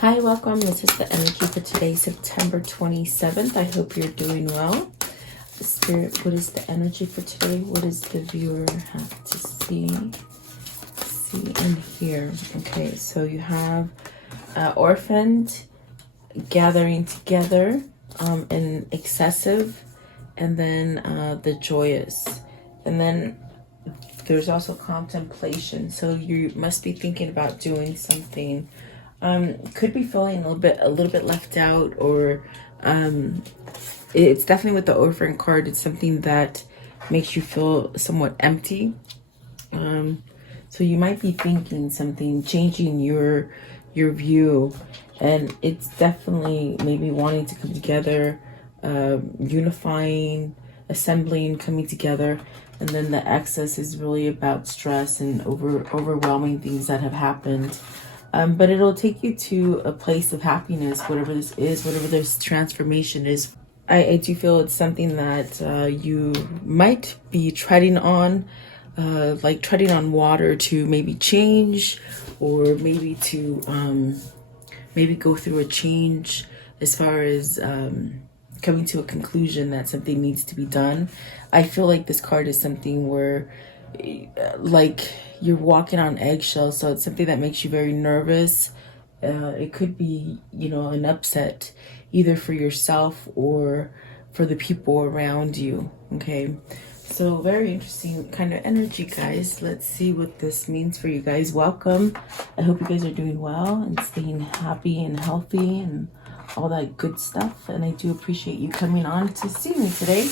Hi, welcome. This is the energy for today, September 27th. I hope you're doing well. Spirit, what is the energy for today? What does the viewer have to see and hear? Okay, so you have orphaned, gathering together, and excessive, and then the joyous. And then there's also contemplation. So you must be thinking about doing something. Could be feeling a little bit left out, or it's definitely with the orphan card. It's something that makes you feel somewhat empty. So you might be thinking something, changing your view, and it's definitely maybe wanting to come together, unifying, assembling, coming together. And then the excess is really about stress and overwhelming things that have happened. But it'll take you to a place of happiness, whatever this is, whatever this transformation is. I do feel it's something that you might be treading on, like treading on water to maybe change, or maybe to maybe go through a change as far as coming to a conclusion that something needs to be done. I feel like this card is something where like you're walking on eggshells, so it's something that makes you very nervous. It could be, an upset either for yourself or for the people around you. Okay, so very interesting kind of energy, guys. Let's see what this means for you guys. Welcome. I hope you guys are doing well and staying happy and healthy and all that good stuff. And I do appreciate you coming on to see me today.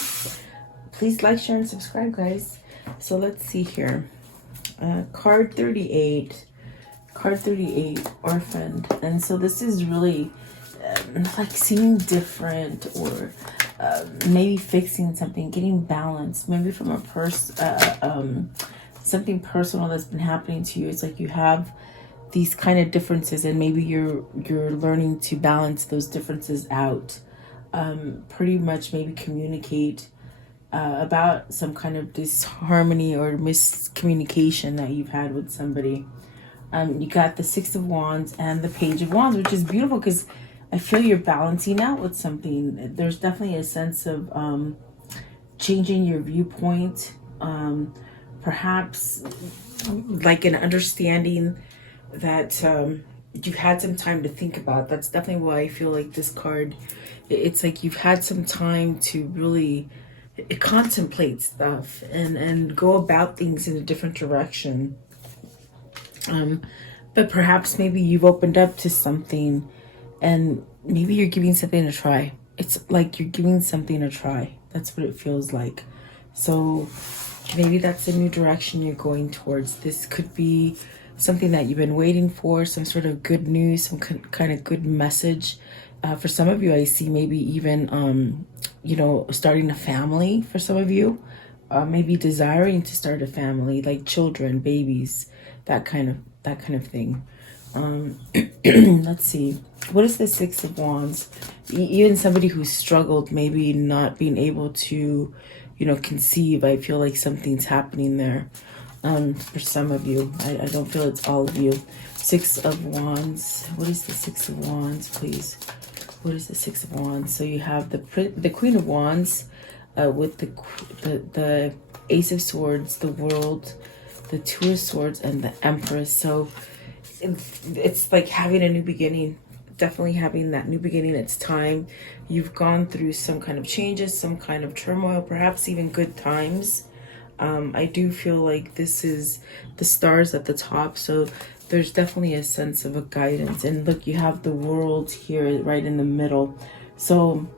Please like, share, and subscribe, guys. So let's see here. Card 38, orphaned. And so this is really like seeming different, or maybe fixing something, getting balanced, maybe from a something personal that's been happening to you. It's like you have these kind of differences, and maybe you're learning to balance those differences out. Pretty much maybe communicate about some kind of disharmony or miscommunication that you've had with somebody. You got the Six of Wands and the Page of Wands, which is beautiful because I feel you're balancing out with something. There's definitely a sense of changing your viewpoint, perhaps like an understanding that you've had some time to think about. That's definitely why I feel like this card, it's like you've had some time to really contemplate stuff and go about things in a different direction. But perhaps maybe you've opened up to something, and maybe you're giving something a try. It's like you're giving something a try. That's what it feels like. So maybe that's a new direction you're going towards. This could be something that you've been waiting for, some sort of good news, some kind of good message. For some of you, I see maybe even, starting a family for some of you. Maybe desiring to start a family, like children, babies, that kind of thing. Let's see. What is the Six of Wands? Even somebody who struggled, maybe not being able to, conceive. I feel like something's happening there. For some of you, I don't feel it's all of you. Six of Wands. What is the Six of Wands, please? What is the Six of Wands? So you have the Queen of Wands with the Ace of Swords, the World, the Two of Swords, and the Empress. So it's like having a new beginning. Definitely having that new beginning. It's time. You've gone through some kind of changes, some kind of turmoil, perhaps even good times. I do feel like this is the stars at the top, so there's definitely a sense of a guidance. And look, you have the World here right in the middle. So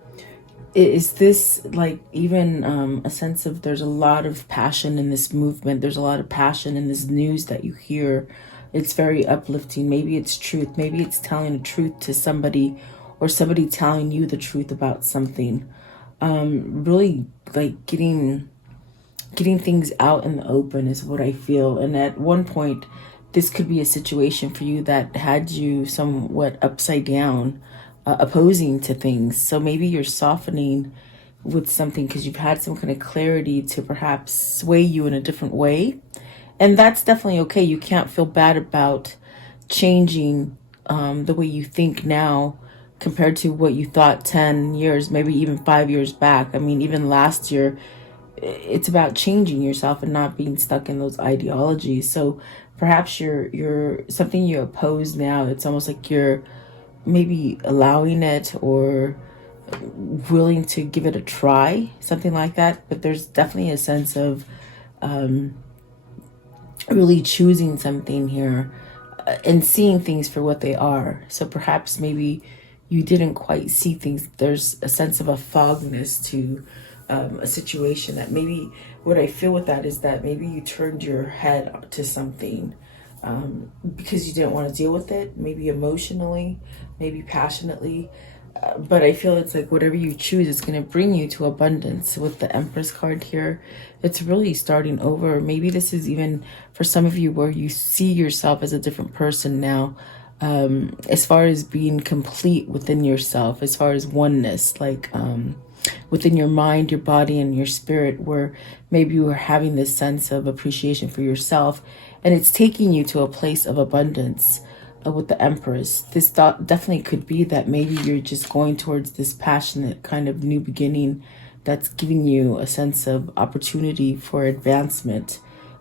is this like even a sense of there's a lot of passion in this movement. There's a lot of passion in this news that you hear. It's very uplifting. Maybe it's truth. Maybe it's telling the truth to somebody, or somebody telling you the truth about something. Really like getting things out in the open is what I feel. And at one point, this could be a situation for you that had you somewhat upside down, opposing to things. So maybe you're softening with something because you've had some kind of clarity to perhaps sway you in a different way. And that's definitely okay. You can't feel bad about changing the way you think now compared to what you thought 10 years, maybe even 5 years back. I mean, even last year, it's about changing yourself and not being stuck in those ideologies. So perhaps you're something you oppose now. It's almost like you're maybe allowing it or willing to give it a try, something like that. But there's definitely a sense of really choosing something here and seeing things for what they are. So perhaps maybe you didn't quite see things. There's a sense of a fogness to a situation that maybe what I feel with that is that maybe you turned your head to something because you didn't want to deal with it, maybe emotionally, maybe passionately. But I feel it's like whatever you choose is going to bring you to abundance. With the Empress card here, it's really starting over. Maybe this is even for some of you where you see yourself as a different person now, as far as being complete within yourself, as far as oneness, like within your mind, your body, and your spirit, where maybe you are having this sense of appreciation for yourself, and it's taking you to a place of abundance. With the Empress, this thought definitely could be that maybe you're just going towards this passionate kind of new beginning that's giving you a sense of opportunity for advancement.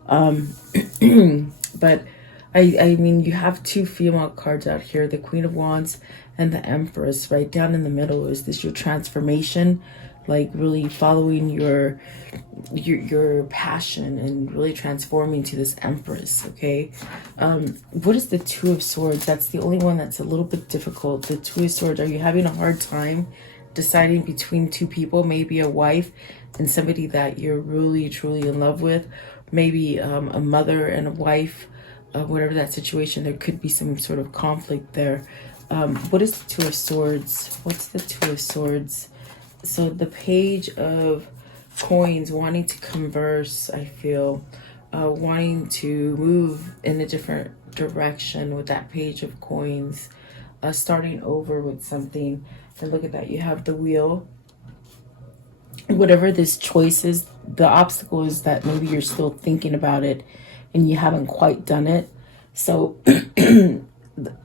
But I mean, you have two female cards out here, the Queen of Wands and the Empress. Right down in the middle, is this your transformation? Like really following your passion and really transforming to this Empress. Okay, what is the Two of Swords? That's the only one that's a little bit difficult. The Two of Swords, are you having a hard time deciding between two people? Maybe a wife and somebody that you're really truly in love with, maybe a mother and a wife, whatever that situation. There could be some sort of conflict there. What is the Two of Swords? What's the Two of Swords? So the Page of Coins, wanting to converse, I feel, wanting to move in a different direction with that Page of Coins, starting over with something. And look at that, you have the Wheel. Whatever this choice is, the obstacle is that maybe you're still thinking about it and you haven't quite done it. So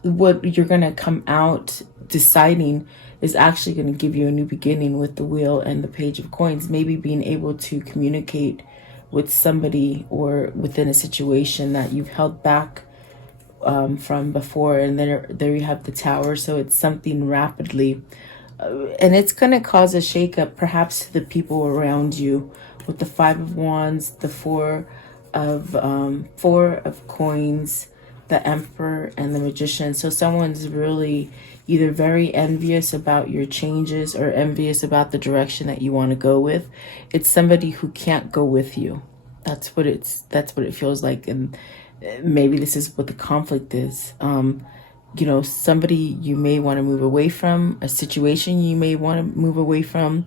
what you're going to come out deciding is actually going to give you a new beginning with the Wheel and the Page of Coins. Maybe being able to communicate with somebody or within a situation that you've held back from before. And there you have the Tower. So it's something rapidly. And it's going to cause a shakeup perhaps to the people around you, with the Five of Wands, the Four of Coins, the Emperor, and the Magician. So someone's really either very envious about your changes or envious about the direction that you want to go with. It's somebody who can't go with you. That's what it feels like. And maybe this is what the conflict is. You know, somebody you may want to move away from, a situation you may want to move away from,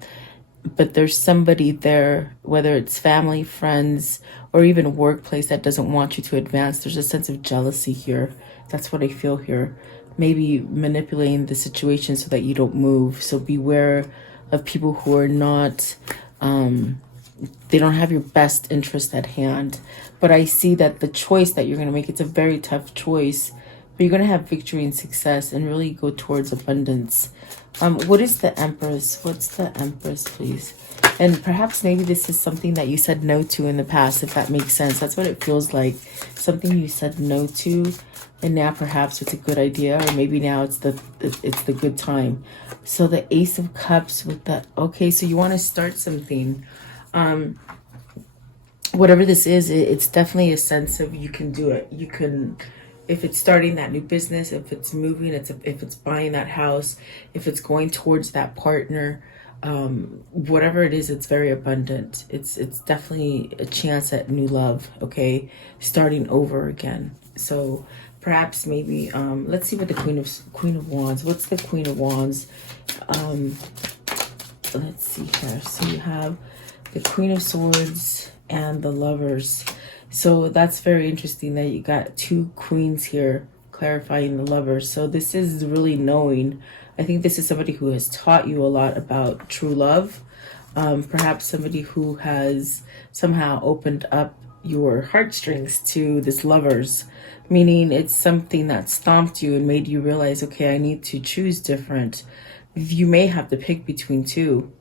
but there's somebody there, whether it's family, friends, or even a workplace, that doesn't want you to advance. There's a sense of jealousy here. That's what I feel here. Maybe manipulating the situation so that you don't move. So beware of people who are not, they don't have your best interest at hand. But I see that the choice that you're going to make, it's a very tough choice, but you're going to have victory and success and really go towards abundance. What is the Empress? What's the Empress, please? And perhaps maybe this is something that you said no to in the past, if that makes sense. That's what it feels like. Something you said no to, and now perhaps it's a good idea, or maybe now it's the good time. So the Ace of Cups with the, okay, so you want to start something. Whatever this is, it's definitely a sense of you can do it. You can, if it's starting that new business, if it's moving, if it's buying that house, if it's going towards that partner, whatever it is, it's very abundant. It's definitely a chance at new love, okay? Starting over again. So perhaps maybe, let's see what the Queen of Wands, what's the Queen of Wands? Let's see here. So you have the Queen of Swords and the Lovers. So that's very interesting that you got two queens here clarifying the Lovers. So this is really knowing. I think this is somebody who has taught you a lot about true love. Perhaps somebody who has somehow opened up your heartstrings to this Lovers, meaning it's something that stomped you and made you realize, okay, I need to choose different. You may have to pick between two,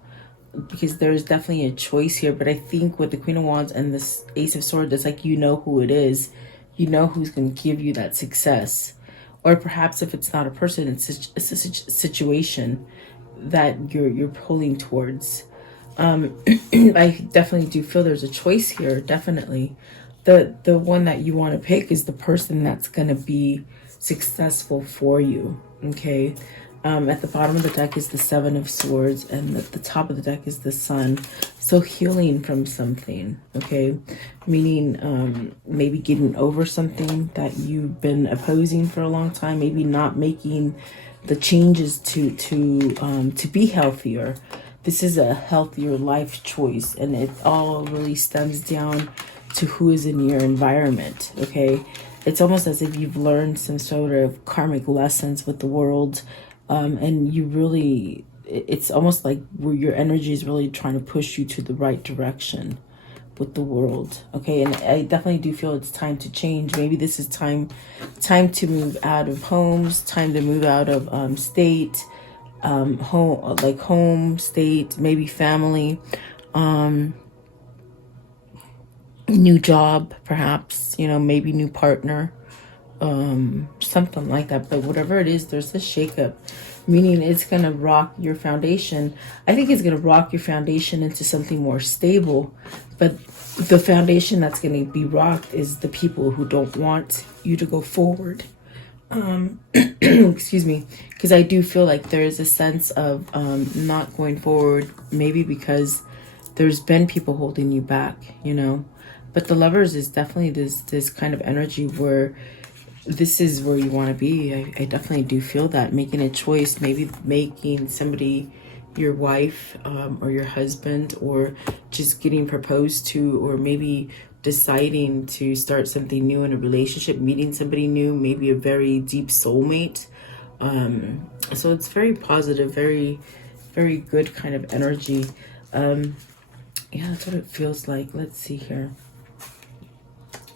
because there's definitely a choice here. But I think with the Queen of Wands and this Ace of Swords, it's like, you know who it is. You know who's going to give you that success. Or perhaps if it's not a person, it's a situation that you're pulling towards. I definitely do feel there's a choice here. Definitely, the one that you want to pick is the person that's going to be successful for you. Okay. At the bottom of the deck is the Seven of Swords, and at the top of the deck is the Sun. So healing from something, okay? Meaning maybe getting over something that you've been opposing for a long time. Maybe not making the changes to be healthier. This is a healthier life choice, and it all really stems down to who is in your environment, okay? It's almost as if you've learned some sort of karmic lessons with the world. And you really, it's almost like where your energy is really trying to push you to the right direction with the world. Okay. And I definitely do feel it's time to change. Maybe this is time to move out of homes, time to move out of state, home, state, maybe family, new job, perhaps, you know, maybe new partner. Something like that. But whatever it is, there's this shakeup, meaning it's going to rock your foundation. I think it's going to rock your foundation into something more stable. But the foundation that's going to be rocked is the people who don't want you to go forward. Excuse me, because I do feel like there is a sense of not going forward, maybe because there's been people holding you back, you know. But the Lovers is definitely this kind of energy where this is where you want to be. I definitely do feel that. Making a choice, maybe making somebody your wife or your husband, or just getting proposed to, or maybe deciding to start something new in a relationship, meeting somebody new, maybe a very deep soulmate. So it's very positive, very, very good kind of energy. Yeah, that's what it feels like. Let's see here.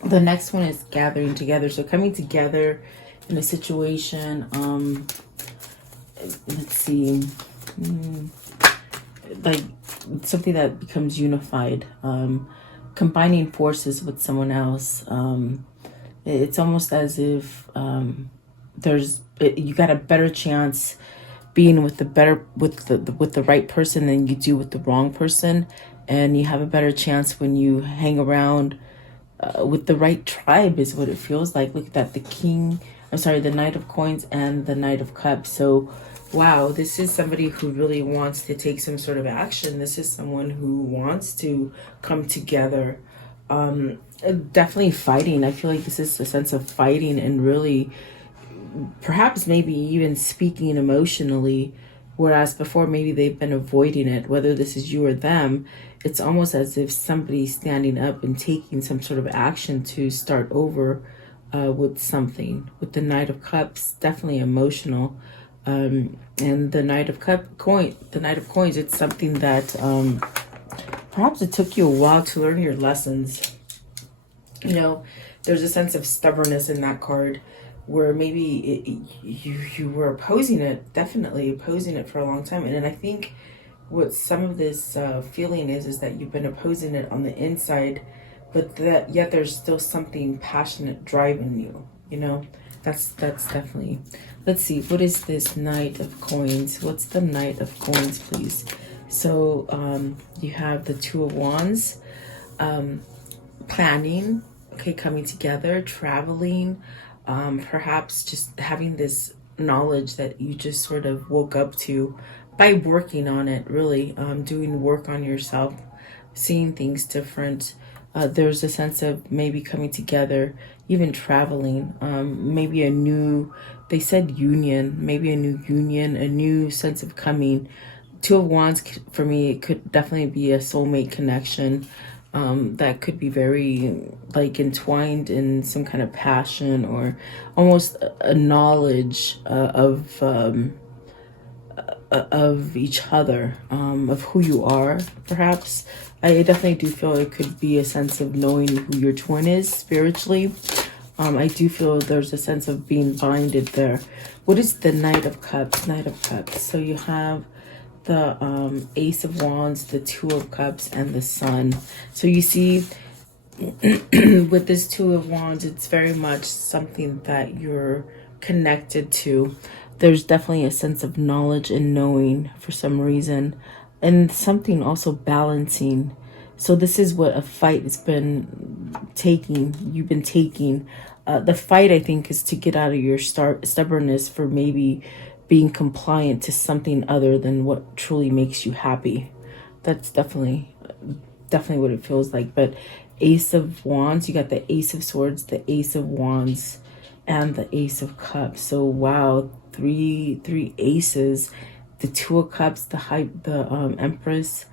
The next one is gathering together. So coming together in a situation, let's see, like something that becomes unified, combining forces with someone else. It's almost as if you got a better chance being with the right person than you do with the wrong person, and you have a better chance when you hang around with the right tribe, is what it feels like. Look at that, the Knight of Coins and the Knight of Cups. So wow, this is somebody who really wants to take some sort of action. This is someone who wants to come together. Definitely fighting. I feel like this is a sense of fighting and really perhaps maybe even speaking emotionally, whereas before maybe they've been avoiding it. Whether this is you or them, it's almost as if somebody's standing up and taking some sort of action to start over with something. With the Knight of Cups, definitely emotional. And the Knight of Coins, it's something that perhaps it took you a while to learn your lessons. You know, there's a sense of stubbornness in that card, where maybe you were opposing it, definitely opposing it for a long time. And I think what some of this feeling is that you've been opposing it on the inside, but that yet there's still something passionate driving you, you know. That's definitely. Let's see, what is this Knight of Coins? What's the Knight of Coins, please? So you have the Two of Wands, planning, okay, coming together, traveling, perhaps just having this knowledge that you just sort of woke up to by working on it, really, doing work on yourself, seeing things different. There's a sense of maybe coming together, even traveling, maybe a new, they said union, maybe a new union, a new sense of coming. Two of Wands, for me, it could definitely be a soulmate connection. That could be very like entwined in some kind of passion, or almost a knowledge of of each other, of who you are, perhaps. I definitely do feel it could be a sense of knowing who your twin is spiritually. I do feel there's a sense of being binded there. What is the Knight of Cups? Knight of Cups. So you have the Ace of Wands, the Two of Cups, and the Sun. So you see, with this Two of Wands, it's very much something that you're connected to. There's definitely a sense of knowledge and knowing for some reason, and something also balancing. So this is what a fight has been taking. You've been taking. The fight, I think, is to get out of your stubbornness for maybe being compliant to something other than what truly makes you happy. That's definitely what it feels like. But Ace of Wands, you got the Ace of Swords, the Ace of Wands, and the Ace of Cups. So wow, three aces. The Two of Cups, the Empress,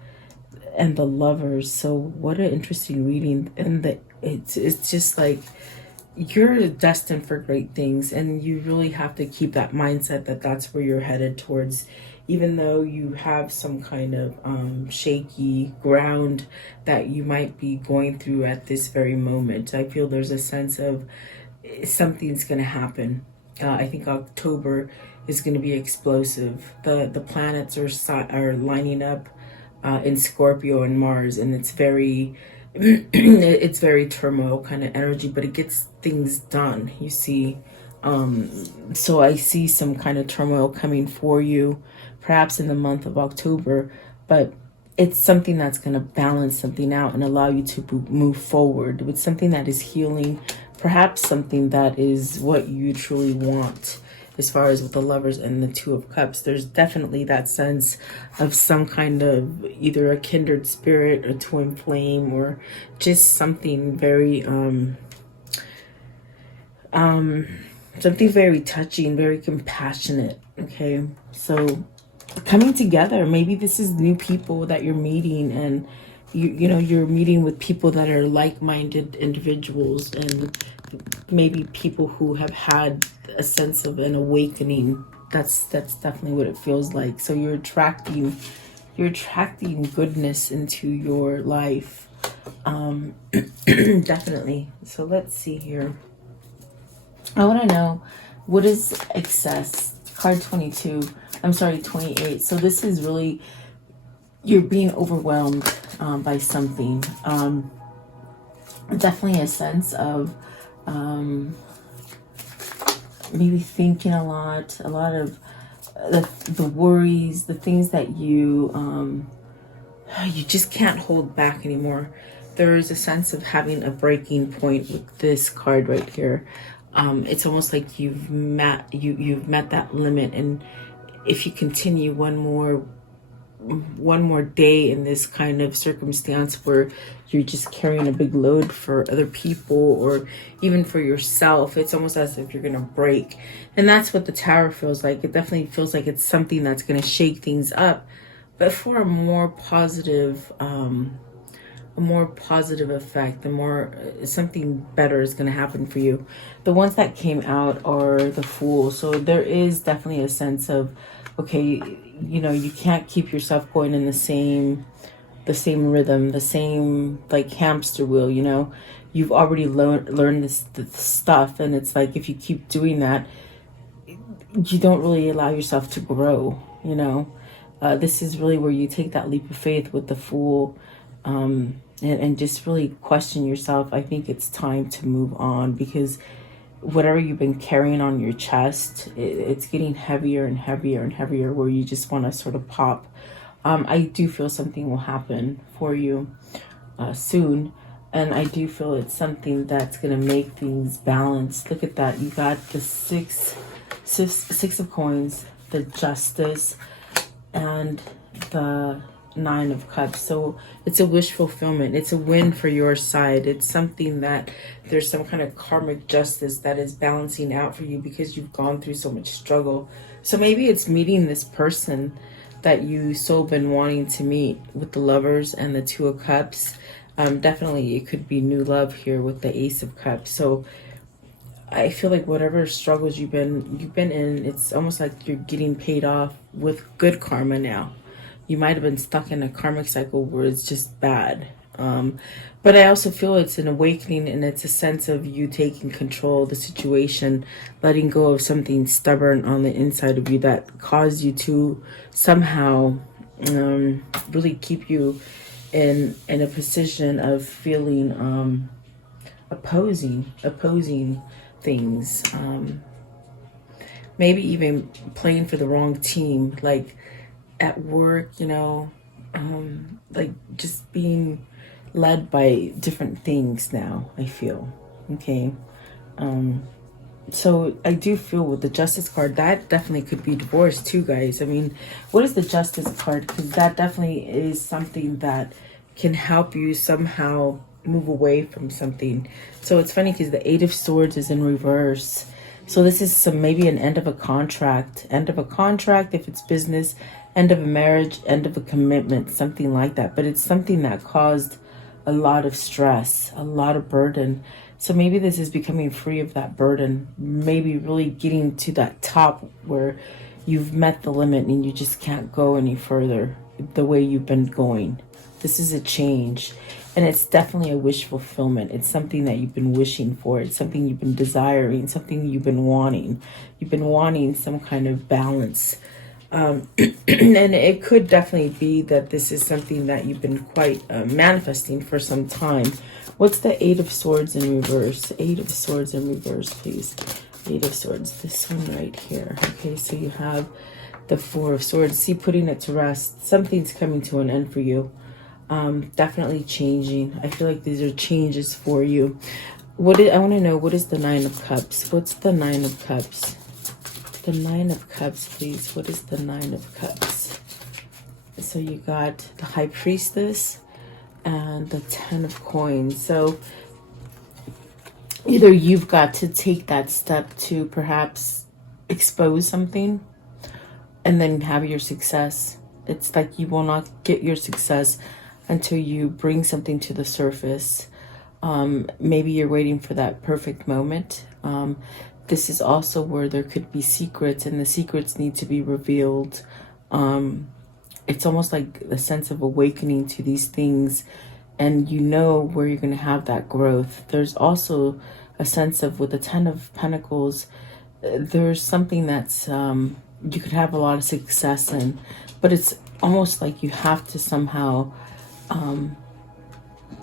and the Lovers. So what an interesting reading. And it's just like, you're destined for great things, and you really have to keep that mindset that that's where you're headed towards, even though you have some kind of shaky ground that you might be going through at this very moment. I feel there's a sense of something's going to happen. I think October is going to be explosive. The planets are lining up in Scorpio and Mars, and it's very it's very turmoil kind of energy, but it gets things done, you see. So I see some kind of turmoil coming for you, perhaps in the month of October, but it's something that's going to balance something out and allow you to move forward with something that is healing, perhaps something that is what you truly want. As far as with the Lovers and the Two of Cups, there's definitely that sense of some kind of either a kindred spirit, a twin flame, or just something very something very touching, very compassionate. Okay, so coming together, maybe this is new people that you're meeting, and you know, you're meeting with people that are like-minded individuals, and maybe people who have had a sense of an awakening. That's definitely what it feels like. So you're attracting goodness into your life. Definitely. So let's see here. I want to know, what is excess? Card 22. I'm sorry, 28. So this is really, you're being overwhelmed by something. Definitely a sense of maybe thinking a lot of the worries, the things that you just can't hold back anymore. There is a sense of having a breaking point with this card right here. It's almost like you've met that limit, and if you continue one more day in this kind of circumstance where you're just carrying a big load for other people or even for yourself, it's almost as if you're gonna break. And that's what the Tower feels like. It definitely feels like it's something that's gonna shake things up, but for a more positive effect, something better is going to happen for you. The ones that came out are the Fool. So there is definitely a sense of, okay, you know, you can't keep yourself going in the same rhythm, the same like hamster wheel. You know, you've already learned this stuff, and it's like if you keep doing that, you don't really allow yourself to grow. You know, this is really where you take that leap of faith with the Fool. And just really question yourself. I think it's time to move on, because whatever you've been carrying on your chest, it's getting heavier and heavier and heavier, where you just want to sort of pop. I do feel something will happen for you soon, and I do feel it's something that's going to make things balanced. Look at that. You got the six of coins, the Justice, and the Nine of Cups. So it's a wish fulfillment. It's a win for your side. It's something that there's some kind of karmic justice that is balancing out for you because you've gone through so much struggle. So maybe it's meeting this person that you so been wanting to meet with the Lovers and the Two of Cups. Definitely it could be new love here with the Ace of Cups. So I feel like whatever struggles you've been in, it's almost like you're getting paid off with good karma now. You might have been stuck in a karmic cycle where it's just bad. But I also feel it's an awakening, and it's a sense of you taking control of the situation, letting go of something stubborn on the inside of you that caused you to somehow really keep you in a position of feeling opposing things, maybe even playing for the wrong team, like at work, like just being led by different things now, I feel. Okay. So I do feel with the Justice card, that definitely could be divorce too, guys. I mean, what is the Justice card? Because that definitely is something that can help you somehow move away from something. So it's funny because the Eight of Swords is in reverse. So this is maybe an end of a contract. End of a contract if it's business, end of a marriage, end of a commitment, something like that. But it's something that caused a lot of stress, a lot of burden. So maybe this is becoming free of that burden, maybe really getting to that top where you've met the limit and you just can't go any further the way you've been going. This is a change, and it's definitely a wish fulfillment. It's something that you've been wishing for. It's something you've been desiring, something you've been wanting. You've been wanting some kind of balance. And it could definitely be that this is something that you've been quite manifesting for some time. What's the Eight of Swords in reverse? Eight of Swords in reverse, please. Eight of Swords, this one right here. Okay, so you have the Four of Swords. See, putting it to rest. Something's coming to an end for you. Definitely changing. I feel like these are changes for you. I want to know, what is the Nine of Cups? What's the Nine of Cups? The Nine of Cups, please. What is the Nine of Cups? So you got the High Priestess and the Ten of Coins. So either you've got to take that step to perhaps expose something and then have your success. It's like you will not get your success until you bring something to the surface. Maybe you're waiting for that perfect moment. This is also where there could be secrets, and the secrets need to be revealed. It's almost like a sense of awakening to these things, and you know where you're going to have that growth. There's also a sense of, with the Ten of Pentacles, there's something that's you could have a lot of success in, but it's almost like you have to somehow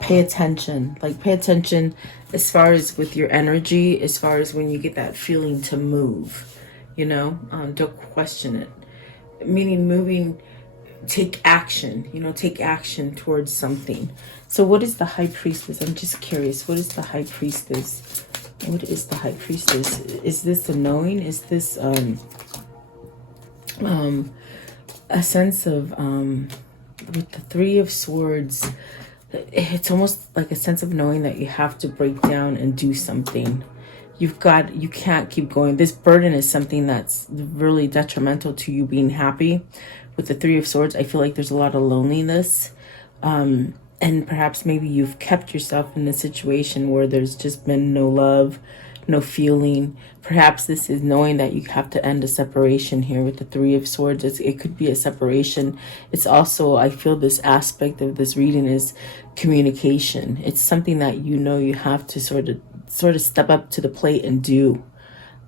pay attention. Like, pay attention as far as with your energy, as far as when you get that feeling to move, don't question it. Meaning moving, take action, take action towards something. So what is the High Priestess? I'm just curious. What is the High Priestess? What is the High Priestess? Is this a knowing? Is this a sense of with the Three of Swords, it's almost like a sense of knowing that you have to break down and do something. You can't keep going. This burden is something that's really detrimental to you being happy. With the Three of Swords, I feel like there's a lot of loneliness. And perhaps maybe you've kept yourself in a situation where there's just been no love, no feeling. Perhaps this is knowing that you have to end a separation here with the Three of Swords. It could be a separation. It's also, I feel this aspect of this reading is communication. It's something that you have to sort of step up to the plate and do.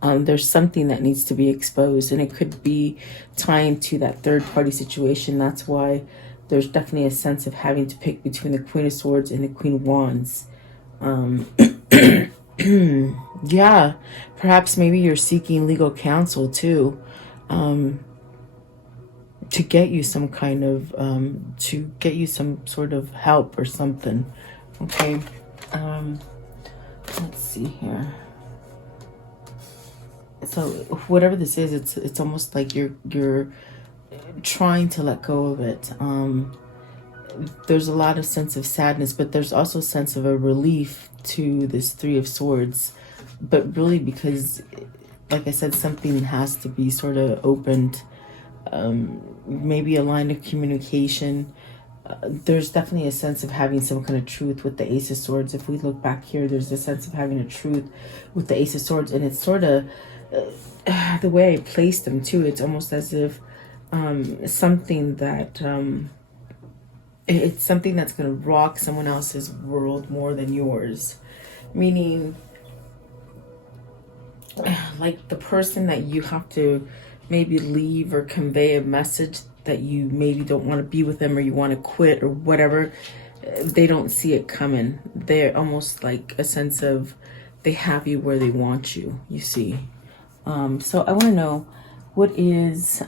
There's something that needs to be exposed, and it could be tying to that third party situation. That's why there's definitely a sense of having to pick between the Queen of Swords and the Queen of Wands. Yeah, perhaps maybe you're seeking legal counsel too, to get you some kind of, to get you some sort of help or something. Okay. Let's see here. So whatever this is, it's almost like you're trying to let go of it. There's a lot of sense of sadness, but there's also a sense of a relief to this Three of Swords. But really, because, like I said, something has to be sort of opened. Maybe a line of communication. there's definitely a sense of having some kind of truth with the Ace of Swords. If we look back here, there's a sense of having a truth with the Ace of Swords, and it's sort of the way I placed them too. It's almost as if something that it's something that's going to rock someone else's world more than yours, meaning like the person that you have to maybe leave or convey a message that you maybe don't want to be with them, or you want to quit or whatever, they don't see it coming. They're almost like a sense of they have you where they want you, you see. So I want to know, what is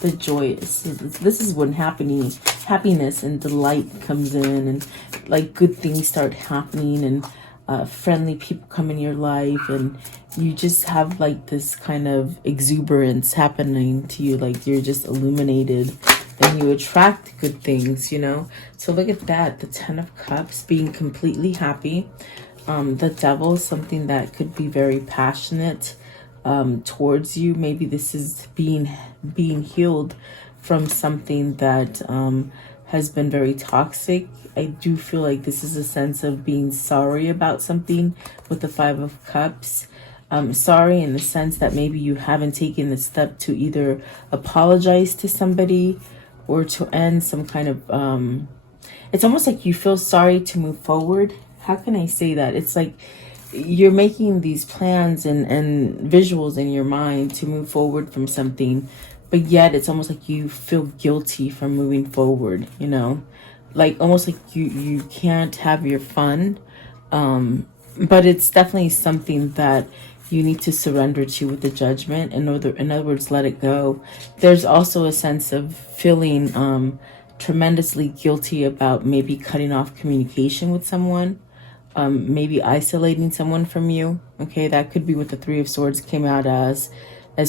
the joyous? This is when happiness and delight comes in, and like good things start happening, and friendly people come in your life, and you just have like this kind of exuberance happening to you, like you're just illuminated and you attract good things, you know. So look at that, the Ten of Cups, being completely happy. The Devil is something that could be very passionate towards you. Maybe this is being healed from something that has been very toxic. I do feel like this is a sense of being sorry about something with the Five of Cups. Sorry in the sense that maybe you haven't taken the step to either apologize to somebody or to end some kind of it's almost like you feel sorry to move forward. How can I say that? It's like you're making these plans and visuals in your mind to move forward from something, but yet it's almost like you feel guilty for moving forward, you know, like almost like you can't have your fun. But it's definitely something that you need to surrender to with the Judgment. In other words, let it go. There's also a sense of feeling tremendously guilty about maybe cutting off communication with someone, maybe isolating someone from you. Okay, that could be what the Three of Swords came out as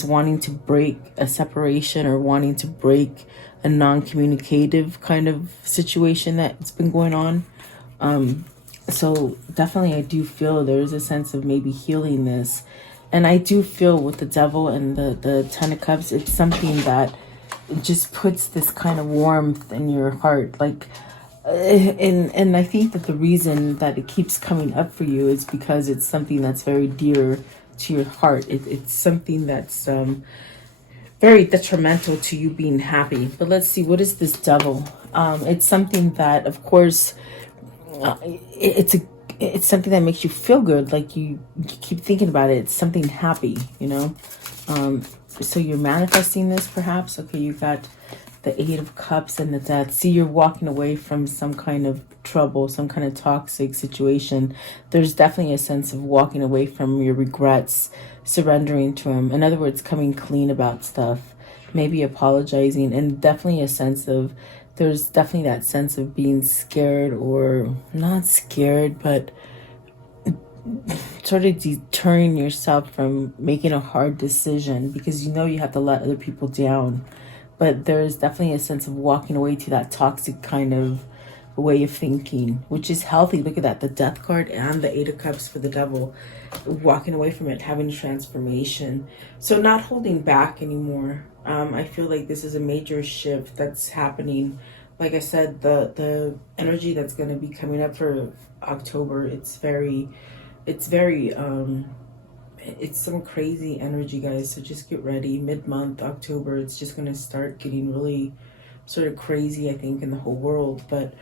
wanting to break a separation, or wanting to break a non-communicative kind of situation that's been going on. So definitely I do feel there's a sense of maybe healing this. And I do feel with the Devil and the Ten of Cups, it's something that just puts this kind of warmth in your heart. Like, and I think that the reason that it keeps coming up for you is because it's something that's very dear to your heart. It's something that's very detrimental to you being happy. But let's see, what is this Devil? It's something that, of course, it's something that makes you feel good. Like you keep thinking about it. It's something happy, you know. So you're manifesting this, perhaps. Okay, you got the Eight of Cups and the Death. See, you're walking away from some kind of trouble, some kind of toxic situation. There's definitely a sense of walking away from your regrets, surrendering to him. In other words, coming clean about stuff, maybe apologizing, and definitely a sense of, there's definitely that sense of being scared, or not scared, but sort of deterring yourself from making a hard decision because you know you have to let other people down. But there's definitely a sense of walking away to that toxic kind of way of thinking, which is healthy. Look at that, the Death card and the Eight of Cups for the Devil. Walking away from it, having a transformation. So not holding back anymore. I feel like this is a major shift that's happening. Like I said, the energy that's going to be coming up for October, it's some crazy energy, guys. So just get ready. Mid-month October, it's just going to start getting really sort of crazy, I think, in the whole world. But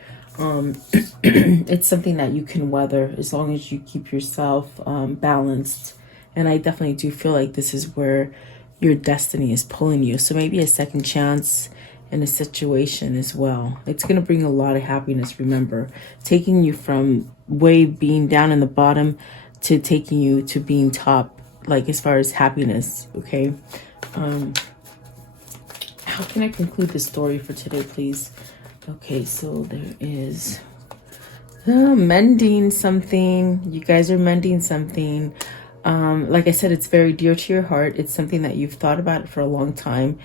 it's something that you can weather as long as you keep yourself balanced. And I definitely do feel like this is where your destiny is pulling you. So maybe a second chance in a situation as well. It's going to bring a lot of happiness, remember. Taking you from being down in the bottom to taking you to being top, like as far as happiness, okay? How can I conclude the story for today, please? Okay, so there is mending something. You guys are mending something. Like I said, it's very dear to your heart. It's something that you've thought about for a long time.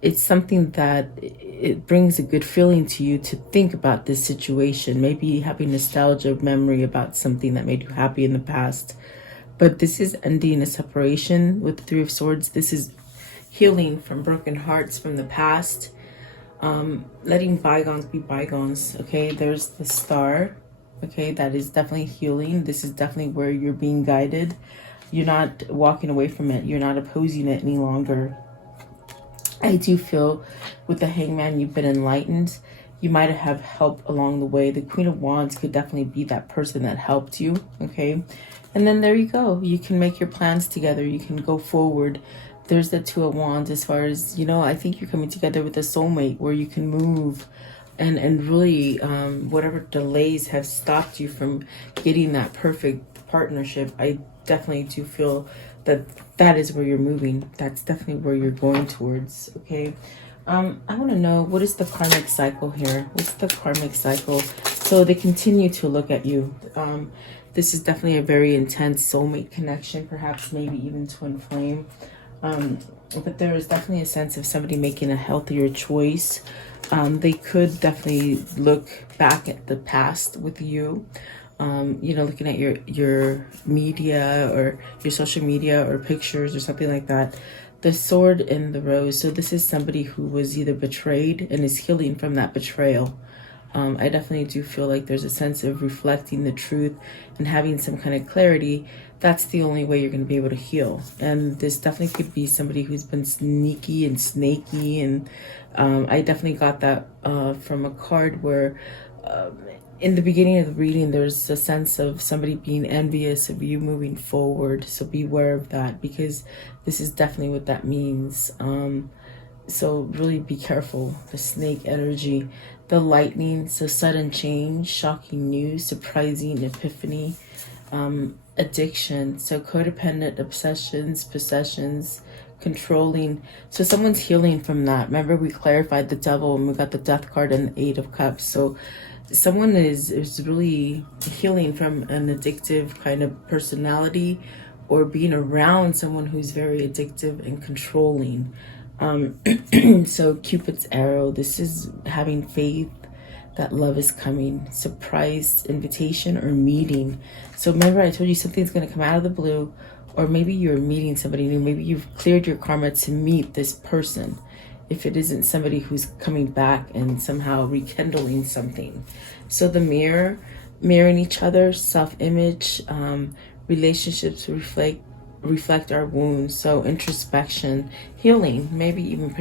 It's something that it brings a good feeling to you to think about this situation. Maybe having nostalgia, memory about something that made you happy in the past. But this is ending a separation with the Three of Swords. This is healing from broken hearts from the past. letting bygones be bygones. Okay, there's the star. Okay, that is definitely healing. This is definitely where you're being guided. You're not walking away from it. You're not opposing it any longer. I do feel with the Hangman, you've been enlightened. You might have help along the way. The Queen of Wands could definitely be that person that helped you, okay? And then there you go. You can make your plans together. You can go forward. There's the Two of Wands as far as, you know, I think you're coming together with a soulmate where you can move and really whatever delays have stopped you from getting that perfect partnership. I definitely do feel that that is where you're moving. That's definitely where you're going towards, okay? I want to know, what is the karmic cycle here? What's the karmic cycle? So they continue to look at you. This is definitely a very intense soulmate connection, perhaps maybe even twin flame. But there is definitely a sense of somebody making a healthier choice. They could definitely look back at the past with you. You know, looking at your media or your social media or pictures or something like that. The sword and the rose. So this is somebody who was either betrayed and is healing from that betrayal. I definitely do feel like there's a sense of reflecting the truth and having some kind of clarity. That's the only way you're going to be able to heal. And this definitely could be somebody who's been sneaky and snaky. And I definitely got that from a card where in the beginning of the reading, there's a sense of somebody being envious of you moving forward. So beware of that, because this is definitely what that means. So really be careful. The snake energy, the lightning, so sudden change, shocking news, surprising epiphany, addiction, so codependent obsessions, possessions, controlling. So someone's healing from that. Remember, we clarified the devil and we got the death card and the 8 of cups. So someone is really healing from an addictive kind of personality, or being around someone who's very addictive and controlling. So Cupid's arrow, this is having faith that love is coming, surprise invitation or meeting. So remember, I told you something's going to come out of the blue, or maybe you're meeting somebody new. Maybe you've cleared your karma to meet this person, if it isn't somebody who's coming back and somehow rekindling something. So the mirror, mirroring each other, self-image, relationships reflect our wounds. So introspection, healing, maybe even